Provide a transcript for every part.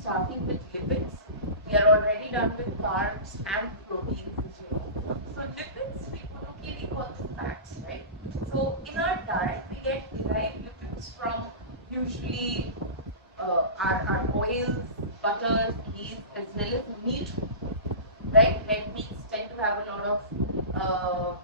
starting with lipids. We are already done with carbs and proteins, as you know. So lipids, we colloquially call them fats, right? So in our diet, we get derived lipids from usually our oils, butters, ghees, as well as meat, right? Red meats tend to have a lot of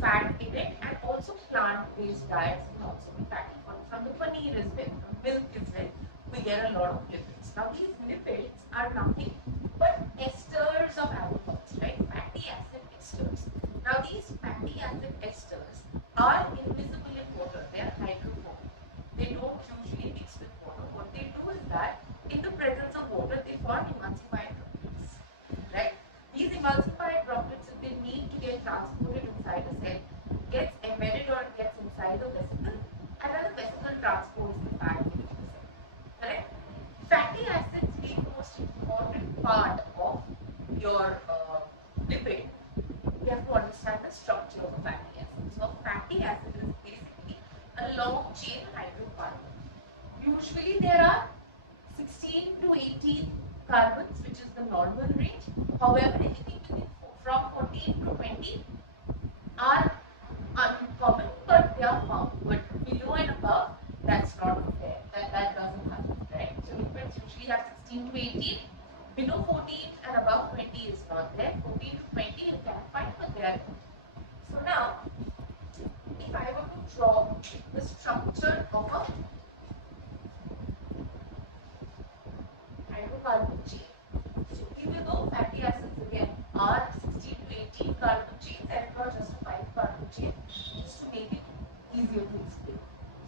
fat in it, and also plant-based diets can also be fatty. From the paneer as well, from milk as well, we get a lot of lipids. Now these lipids are nothing but esters of alcohols, right? Fatty acid esters. Now these fatty acid esters are invisible in water. They are hydrophobic. They don't usually mix with water. What they do is that in the presence of water, they form emulsified droplets, right? These emulsified droplets, if they need to get transported inside a cell, gets embedded or gets inside a vesicle, and then the vesicle transports it back into the cell. Correct? Fatty acids being the most important part of your lipid, you have to understand the structure of a fatty acid. So a fatty acid is basically a long chain hydrocarbon. Usually there are 16 to 18 carbons, which is the normal range. However, anything from 14 to 20 are uncommon, but they are found. But below and above, that's not there. That doesn't happen, right? So lipids usually have 16 to 18. Below 14 and above 20 is not there. 14 to 20 you can find, but they are not. So now, if I were to draw the structure of a hydrocarbon chain, so even though fatty acids again are 16 to 18 carbon chains, and not just a 5 carbon chain, just to make it easier to explain.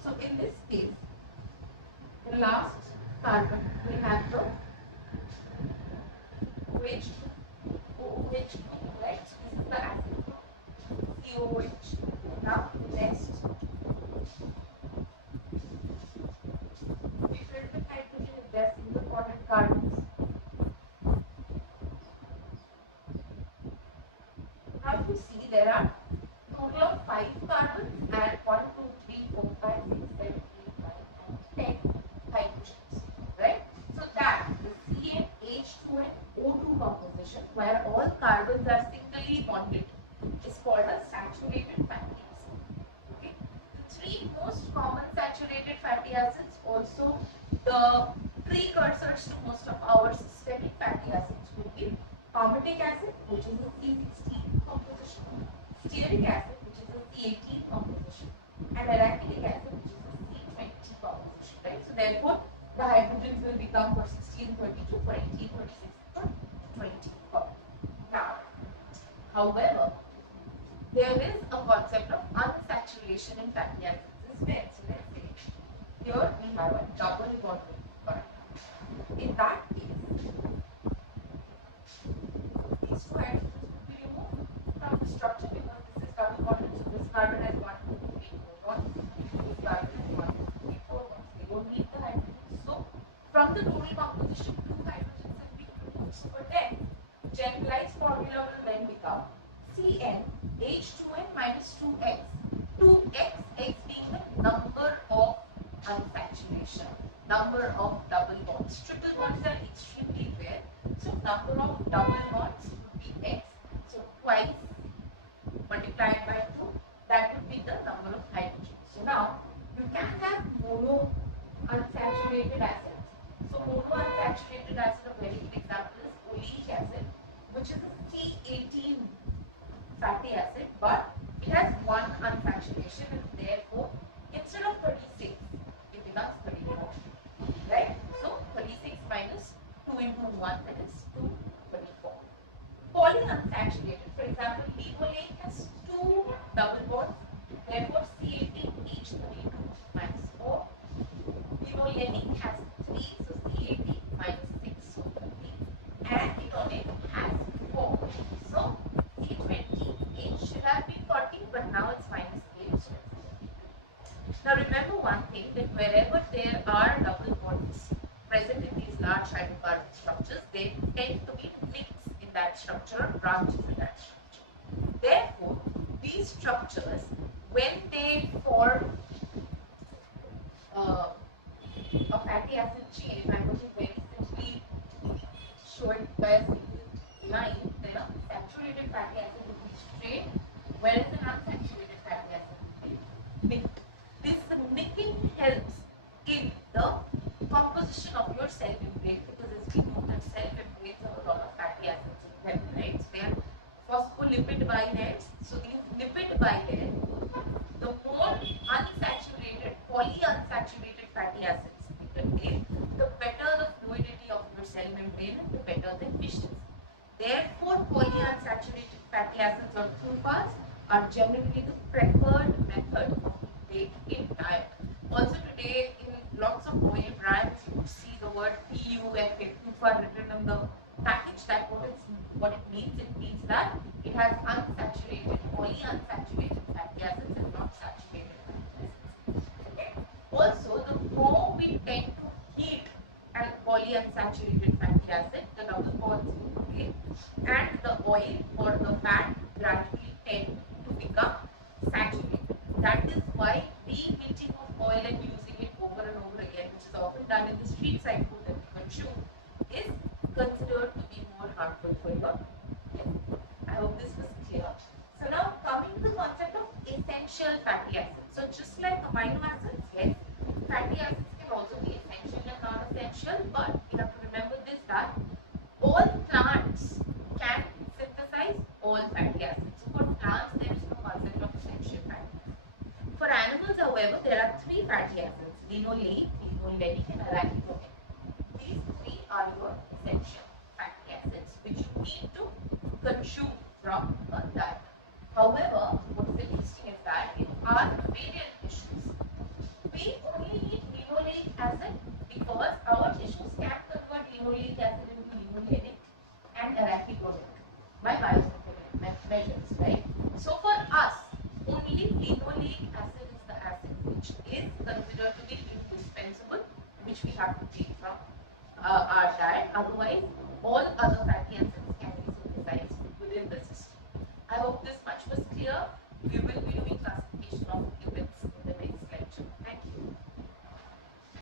So in this case, the last carbon we have the OH2, right? So this is the acid group, COH2. Now next, we fill with hydrogen if they are single bonded carbons. Now if you see, there are total of 5 carbons and 1, 2, 3, 4, 5, 6, 7, 8, 9, and 10 hydrogens, right? So that the CH2 and O2 composition, where all carbons are singly bonded, is called a saturated fatty acid. Okay? The 3 most common saturated fatty acids, also the precursors to most of our systemic fatty acids, would be palmitic acid, which is a C16 composition, stearic acid, which is a C18 composition, and arachidic acid, which is a C20 composition, right? So therefore, the hydrogens will become for 16, 22, for 18, 26, for 20. Now, however, there is a concept of unsaturation in fatty acids as well. So let's say here we have a double bond carbon. In that case, these 2 hydrogens will be removed from the structure because this is double bonded. So this carbon has 1, 2, 3, 4 bonds. This carbon has 1, 2, 3, 4 bonds. They don't need the hydrogens. So from the total composition, 2 hydrogens have been produced. So for them, generalized formula will then become Cn H2n minus 2x. 2x, x being the number of unsaturation, number of double bonds. Triple bonds are extremely rare. So number of double bonds would be x. So twice multiplied by 2, that would be the number of hydrogens. So now you can have mono unsaturated acids. So mono unsaturated acid, a very good example is oleic acid, which is a C18 fatty acid, but it has 1 unsaturation, and therefore instead of 36, it becomes 34, right? So 36 minus 2 into 1, that is 2, 34. Polyunsaturated, for example, linoleic has 2 double bonds, therefore C18H32 minus 4. Linoleic has 3, so C18 minus 6, so 30. And linoleic has 4, so C20H should have been 40, but now it's minus 8. So now remember one thing, that wherever there are double bonds present in these large hydrocarbon structures, they tend to be links in that structure or branches in that structure. Therefore, these structures, when they form a fatty acid chain, if I were to very simply show it by a single line, then a saturated fatty acid will be straight, whereas an unsaturated fatty acid will be nicked. This nicking helps in the composition of your cell membrane, because as we know that cell membranes have a lot of fatty acids in them, right? So they are phospholipid bilayers. So these lipid bilayers, the more unsaturated, polyunsaturated fatty acids they contain, the better the fluidity of your cell membrane and the better the efficiency. Therefore, polyunsaturated fatty acids or TUFAs are generally the preferred method of intake in diet. Also today in lots of oil brands you see the word PUFA, TUFA, written on the package. That what it means. It means that it has unsaturated, polyunsaturated fatty acids and not saturated fatty acids. Okay. Also, the more we tend to heat a polyunsaturated fatty acid, the double bonds will break, and the oil or the fat gradually tend to become saturated. That is why reheating of oil and using it over and over again, which is often done in the street side food that we consume, is considered to be more harmful for your health. I hope this was clear. So now coming to the concept of essential fatty acids. So just like amino acids, yes, fatty acids can also be essential and non-essential, but we have to remember this, that all plants can synthesize all fatty acids. So for plants there is no concept of essential fatty acids. For animals, however, there are three fatty acids: linoleic, linoleic and arachidonic. These three are your essential fatty acids which you need to consume from a diet. However, what is interesting is that in our mammalian tissues, we only need linoleic acid because our tissues can convert linoleic acid into linoleic and arachidonic by biomolecular measures, right? So for us, only linoleic acid is the acid which is considered to be indispensable, which we have to take from our diet. Otherwise, all other fatty acids can be synthesized within the system. I hope this much was clear. We will be doing classification of